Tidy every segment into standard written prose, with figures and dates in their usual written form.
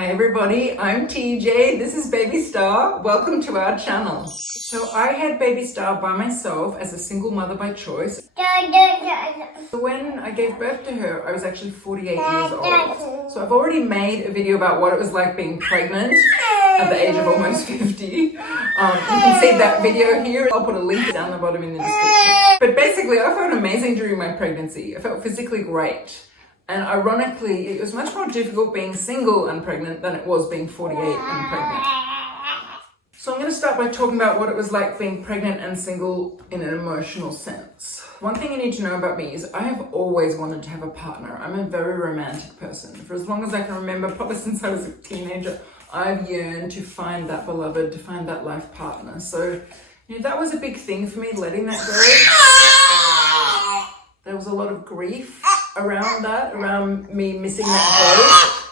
Hi everybody, I'm TJ, this is Baby Star. Welcome to our channel. So I had Baby Star by myself as a single mother by choice. So when I gave birth to her, I was actually 48 years old. So I've already made a video about what it was like being pregnant at the age of almost 50. You can see that video here. I'll put a link down the bottom in the description. But basically, I felt amazing during my pregnancy. I felt physically great. And ironically, it was much more difficult being single and pregnant than it was being 48 and pregnant. So I'm going to start by talking about what it was like being pregnant and single in an emotional sense. One thing you need to know about me is I have always wanted to have a partner. I'm a very romantic person. For as long as I can remember, probably since I was a teenager, I've yearned to find that beloved, to find that life partner. So that was a big thing for me, letting that go. There was a lot of grief around that, around me missing that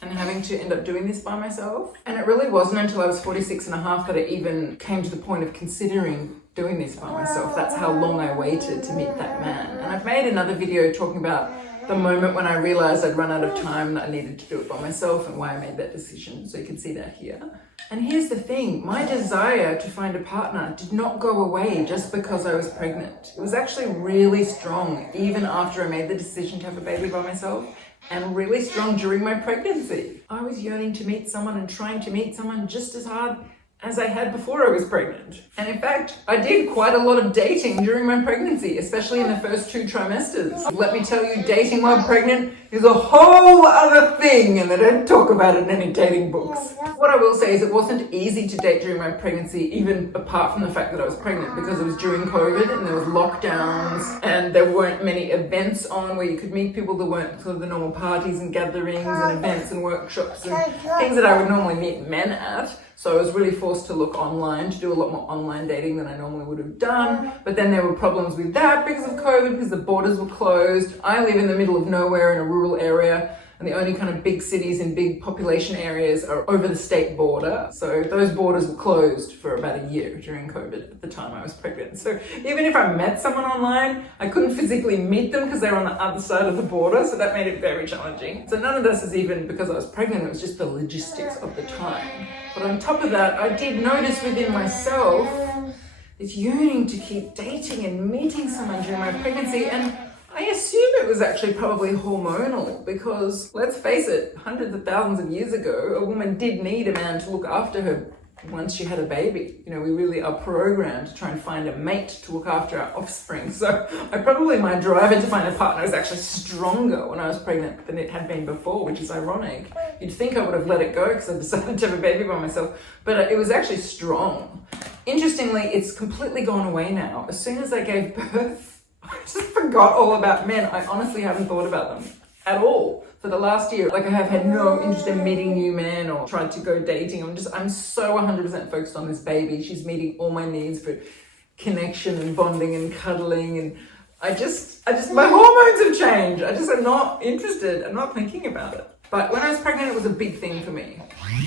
boat and having to end up doing this by myself. And it really wasn't until I was 46 and a half that I even came to the point of considering doing this by myself. That's how long I waited to meet that man. And I've made another video talking about the moment when I realized I'd run out of time and that I needed to do it by myself and why I made that decision. So you can see that here. And here's the thing, my desire to find a partner did not go away just because I was pregnant. It was actually really strong even after I made the decision to have a baby by myself, and really strong during my pregnancy. I was yearning to meet someone and trying to meet someone just as hard as I had before I was pregnant. And in fact, I did quite a lot of dating during my pregnancy, especially in the first 2 trimesters. Let me tell you, dating while pregnant is a whole other thing, and they don't talk about it in any dating books. What I will say is it wasn't easy to date during my pregnancy, even apart from the fact that I was pregnant, because it was during COVID and there was lockdowns and there weren't many events on where you could meet people. There weren't sort of the normal parties and gatherings and events and workshops and things that I would normally meet men at. So I was really forced to look online, to do a lot more online dating than I normally would have done. But then there were problems with that because of COVID, because the borders were closed. I live in the middle of nowhere in a rural area, and the only kind of big cities in big population areas are over the state border. So those borders were closed for about a year during COVID at the time I was pregnant. So even if I met someone online, I couldn't physically meet them because they were on the other side of the border. So that made it very challenging. So none of this is even because I was pregnant, it was just the logistics of the time. But on top of that, I did notice within myself this yearning to keep dating and meeting someone during my pregnancy. And I assume it was actually probably hormonal because, let's face it, hundreds of thousands of years ago, a woman did need a man to look after her once she had a baby. You know, we really are programmed to try and find a mate to look after our offspring. So my drive to find a partner is actually stronger when I was pregnant than it had been before, which is ironic. You'd think I would have let it go because I decided to have a baby by myself, but it was actually strong. Interestingly, it's completely gone away now. As soon as I gave birth, I just forgot all about men. I honestly haven't thought about them at all for the last year. Like, I have had no interest in meeting new men or tried to go dating. I'm so 100% focused on this baby. She's meeting all my needs for connection and bonding and cuddling. And I just, my hormones have changed. I'm not interested. I'm not thinking about it. But when I was pregnant, it was a big thing for me.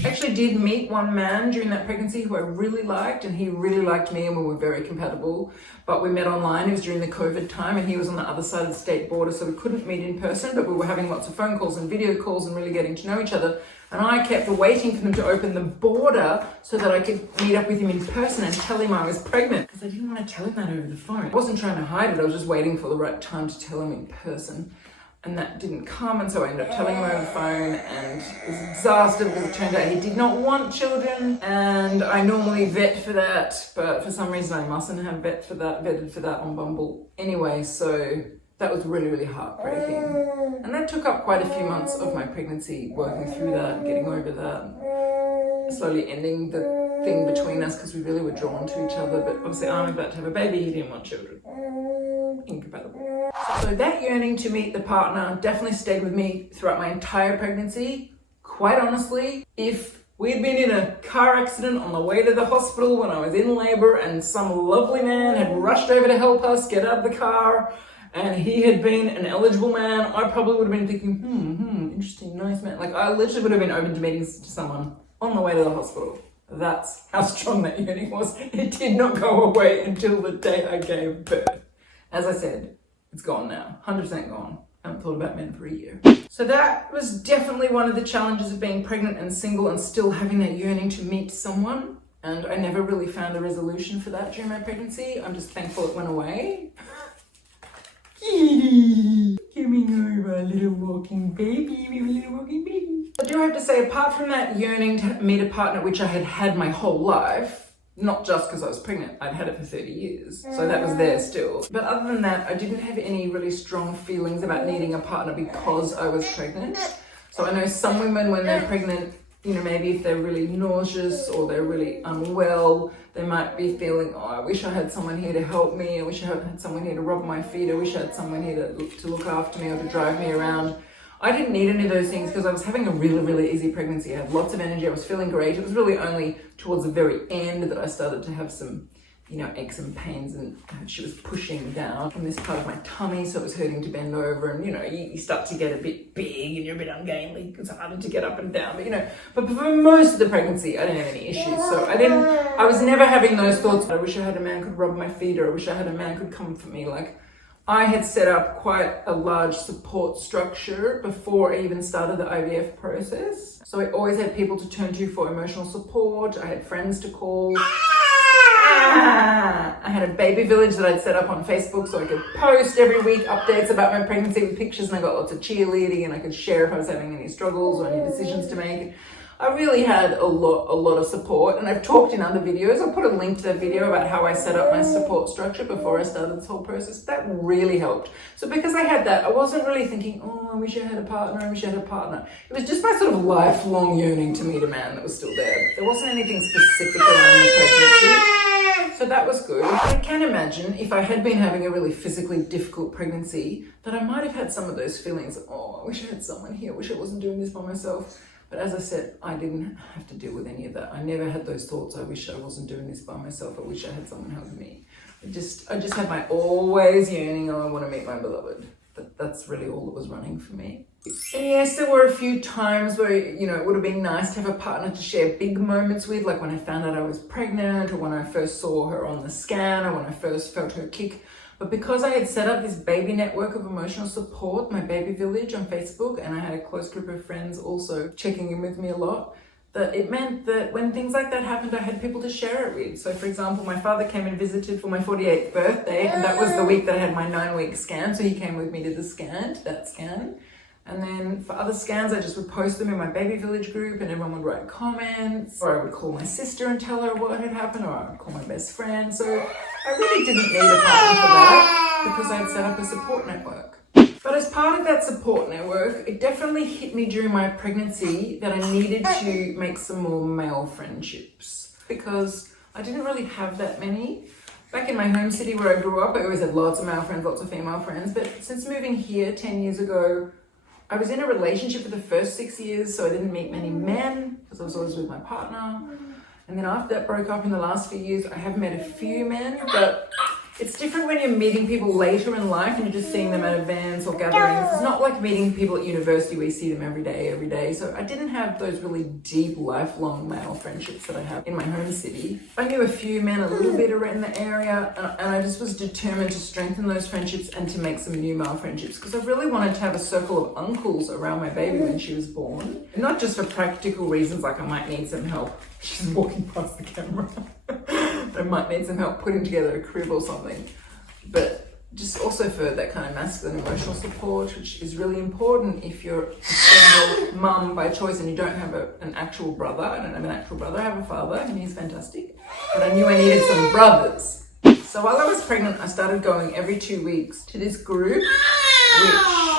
I actually did meet one man during that pregnancy who I really liked, and he really liked me, and we were very compatible. But we met online. It was during the COVID time, and he was on the other side of the state border, so we couldn't meet in person, but we were having lots of phone calls and video calls and really getting to know each other. And I kept waiting for them to open the border so that I could meet up with him in person and tell him I was pregnant, because I didn't want to tell him that over the phone. I wasn't trying to hide it. I was just waiting for the right time to tell him in person. And that didn't come, and so I ended up telling him over the phone, and it was a disaster because it turned out he did not want children, and I normally vet for that, but for some reason I mustn't have vetted for that on Bumble anyway, so that was really, really heartbreaking. And that took up quite a few months of my pregnancy, working through that, getting over that, slowly ending the thing between us because we really were drawn to each other, but obviously I'm about to have a baby, he didn't want children. Incompatible. So that yearning to meet the partner definitely stayed with me throughout my entire pregnancy. Quite honestly, if we'd been in a car accident on the way to the hospital when I was in labor and some lovely man had rushed over to help us get out of the car and he had been an eligible man, I probably would have been thinking, interesting, nice man. Like, I literally would have been open to meeting someone on the way to the hospital. That's how strong that yearning was. It did not go away until the day I gave birth. As I said, it's gone now, 100% gone. I haven't thought about men for a year. So that was definitely one of the challenges of being pregnant and single and still having that yearning to meet someone. And I never really found a resolution for that during my pregnancy. I'm just thankful it went away. Kitty, coming over, little walking baby, little walking baby. I do have to say, apart from that yearning to meet a partner, which I had had my whole life, not just because I was pregnant, I'd had it for 30 years, so that was there still. But other than that, I didn't have any really strong feelings about needing a partner because I was pregnant. So I know some women, when they're pregnant, you know, maybe if they're really nauseous or they're really unwell, they might be feeling, oh, I wish I had someone here to help me. I wish I had someone here to rub my feet. I wish I had someone here to look after me or to drive me around. I didn't need any of those things because I was having a really, really easy pregnancy. I had lots of energy. I was feeling great. It was really only towards the very end that I started to have some, you know, aches and pains, and she was pushing down from this part of my tummy, so it was hurting to bend over, and you know, you start to get a bit big and you're a bit ungainly. It's harder to get up and down, but you know, but for most of the pregnancy I didn't have any issues, so I was never having those thoughts. I wish I had a man could rub my feet, or I wish I had a man could comfort me. Like, I had set up quite a large support structure before I even started the IVF process, so I always had people to turn to for emotional support. I had friends to call. I had a baby village that I'd set up on Facebook so I could post every week updates about my pregnancy with pictures, and I got lots of cheerleading, and I could share if I was having any struggles or any decisions to make. I really had a lot of support, and I've talked in other videos. I'll put a link to that video about how I set up my support structure before I started this whole process. That really helped. So because I had that, I wasn't really thinking, oh, I wish I had a partner, I wish I had a partner. It was just my sort of lifelong yearning to meet a man that was still there. There wasn't anything specific around the pregnancy. So that was good. I can imagine if I had been having a really physically difficult pregnancy that I might have had some of those feelings. Oh, I wish I had someone here. I wish I wasn't doing this by myself. But as I said, I didn't have to deal with any of that. I never had those thoughts. I wish I wasn't doing this by myself. I wish I had someone helping me. I just had my always yearning, oh, I want to meet my beloved. That's really all that was running for me. And yes, there were a few times where, you know, it would have been nice to have a partner to share big moments with, like when I found out I was pregnant, or when I first saw her on the scan, or when I first felt her kick. But because I had set up this baby network of emotional support, my baby village on Facebook, and I had a close group of friends also checking in with me a lot, that it meant that when things like that happened, I had people to share it with. So for example, my father came and visited for my 48th birthday, and that was the week that I had my 9-week scan. So he came with me to that scan. And then for other scans, I just would post them in my baby village group, and everyone would write comments, or I would call my sister and tell her what had happened, or I would call my best friend. So I really didn't need a partner for that because I had set up a support network. But as part of that support network, it definitely hit me during my pregnancy that I needed to make some more male friendships because I didn't really have that many. Back in my home city where I grew up, I always had lots of male friends, lots of female friends. But since moving here 10 years ago, I was in a relationship for the first 6 years, so I didn't meet many men because I was always with my partner. And then after that broke up in the last few years, I have met a few men, but it's different when you're meeting people later in life and you're just seeing them at events or gatherings. It's not like meeting people at university where you see them every day. So I didn't have those really deep, lifelong male friendships that I have in my home city. I knew a few men a little bit in the area, and I just was determined to strengthen those friendships and to make some new male friendships because I really wanted to have a circle of uncles around my baby when she was born. And not just for practical reasons, like I might need some help. She's walking past the camera. I might need some help putting together a crib or something, but just also for that kind of masculine emotional support, which is really important if you're a single mum by choice and you don't have an actual brother. I don't have an actual brother, I have a father and he's fantastic, but I knew I needed some brothers. So while I was pregnant, I started going every 2 weeks to this group, which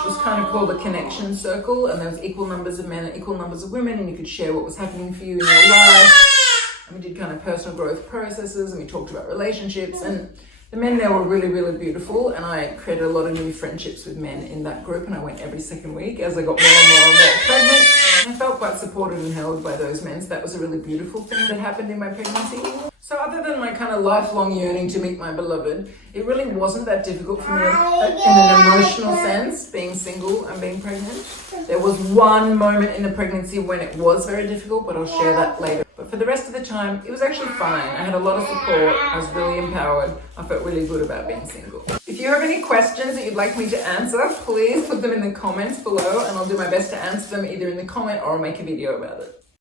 was kind of called a connection circle, and there was equal numbers of men and equal numbers of women, and you could share what was happening for you in your life. And we did kind of personal growth processes, and we talked about relationships, and the men there were really, really beautiful, and I created a lot of new friendships with men in that group, and I went every second week as I got more and more pregnant. And I felt quite supported and held by those men, so that was a really beautiful thing that happened in my pregnancy. So other than my kind of lifelong yearning to meet my beloved, it really wasn't that difficult for me in an emotional sense, being single and being pregnant. There was one moment in the pregnancy when it was very difficult, but I'll share that later. But for the rest of the time, it was actually fine. I had a lot of support. I was really empowered. I felt really good about being single. If If you have any questions that you'd like me to answer, please put them in the comments below and I'll do my best to answer them either in the comment or I'll make a video about it.